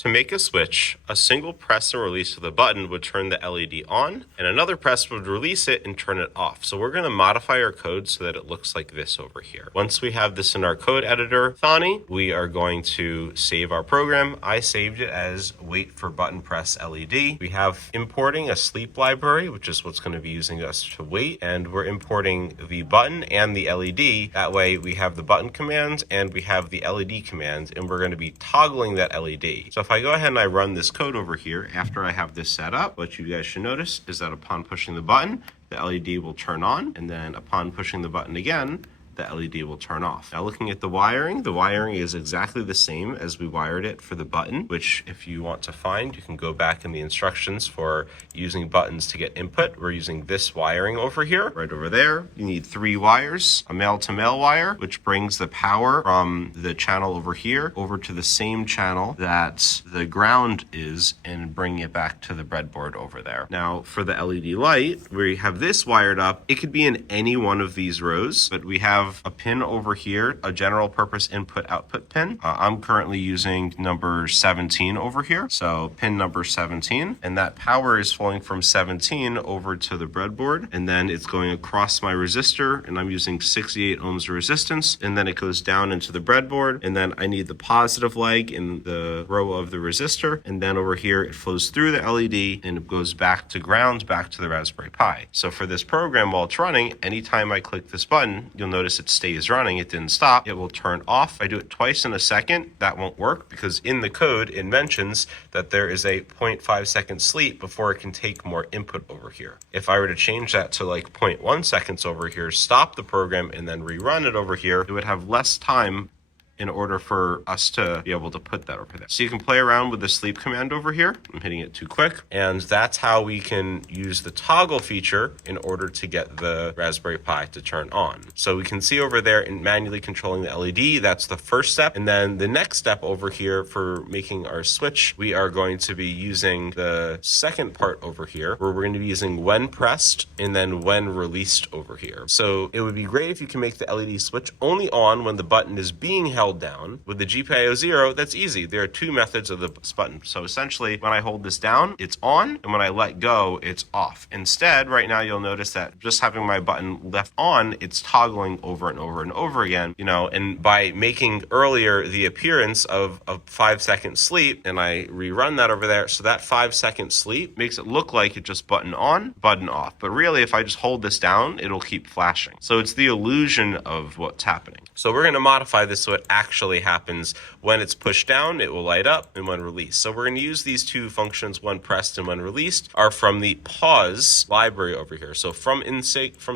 To make a switch, a single press and release of the button would turn the LED on, and another press would release it and turn it off. So we're going to modify our code so that it looks like this over here. Once we have this in our code editor, thonny, we are going to save our program. I saved it as wait for button press LED. We have importing a sleep library, which is what's going to be using us to wait, and we're importing the button and the LED. That way we have the button commands and we have the LED commands, and we're going to be toggling that LED. So if I go ahead and I run this code over here, after I have this set up, what you guys should notice is that upon pushing the button, the LED will turn on, and then upon pushing the button again, the LED will turn off. Now looking at the wiring is exactly the same as we wired it for the button, which if you want to find, you can go back in the instructions for using buttons to get input. We're using this wiring over here, right over there. You need 3 wires, a male-to-male wire, which brings the power from the channel over here over to the same channel that the ground is and bring it back to the breadboard over there. Now for the LED light, we have this wired up. It could be in any one of these rows, but we have a pin over here, a general purpose input output pin. I'm currently using number 17 over here. So pin number 17, and that power is flowing from 17 over to the breadboard, and then it's going across my resistor, and I'm using 68 ohms resistance, and then it goes down into the breadboard, and then I need the positive leg in the row of the resistor, and then over here it flows through the LED and it goes back to ground, back to the Raspberry Pi. So for this program, while it's running, anytime I click this button, you'll notice it stays running, it didn't stop, it will turn off. If I do it twice in a second, that won't work because in the code it mentions that there is a 0.5 second sleep before it can take more input over here. If I were to change that to like 0.1 seconds over here, stop the program and then rerun it over here, it would have less time in order for us to be able to put that over there. So you can play around with the sleep command over here. I'm hitting it too quick. And that's how we can use the toggle feature in order to get the Raspberry Pi to turn on. So we can see over there in manually controlling the LED, that's the first step. And then the next step over here for making our switch, we are going to be using the second part over here, where we're going to be using when pressed and then when released over here. So it would be great if you can make the LED switch only on when the button is being held down. With the GPIO 0, that's easy. There are 2 methods of the button. So essentially, when I hold this down, it's on, and when I let go, it's off. Instead, right now, you'll notice that just having my button left on, it's toggling over and over and over again, and by making earlier the appearance of a 5-second sleep, and I rerun that over there, so that 5-second sleep makes it look like it just button on, button off. But really, if I just hold this down, it'll keep flashing. So it's the illusion of what's happening. So we're going to modify this so it actually happens when it's pushed down, it will light up, and when released. So we're going to use these 2 functions, when pressed and when released, are from the pause library over here. So from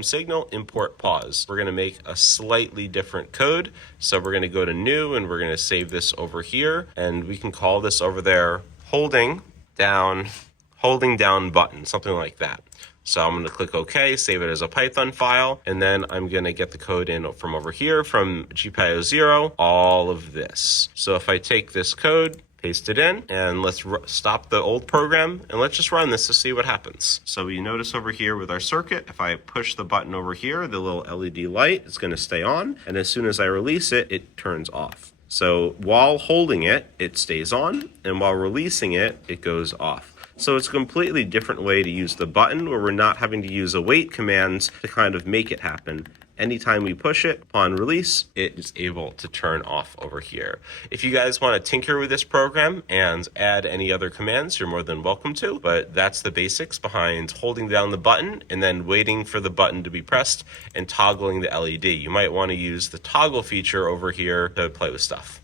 signal, import pause. We're going to make a slightly different code. So we're going to go to new, and we're going to save this over here, and we can call this over there holding down button, something like that. So I'm going to click OK, save it as a Python file, and then I'm going to get the code in from over here from GPIO 0, all of this. So if I take this code, paste it in, and let's stop the old program, and let's just run this to see what happens. So you notice over here with our circuit, if I push the button over here, the little LED light is going to stay on, and as soon as I release it, it turns off. So while holding it, it stays on, and while releasing it, it goes off. So it's a completely different way to use the button, where we're not having to use a wait command to kind of make it happen. Anytime we push it, upon release, it is able to turn off over here. If you guys want to tinker with this program and add any other commands, you're more than welcome to, but that's the basics behind holding down the button and then waiting for the button to be pressed and toggling the LED. You might want to use the toggle feature over here to play with stuff.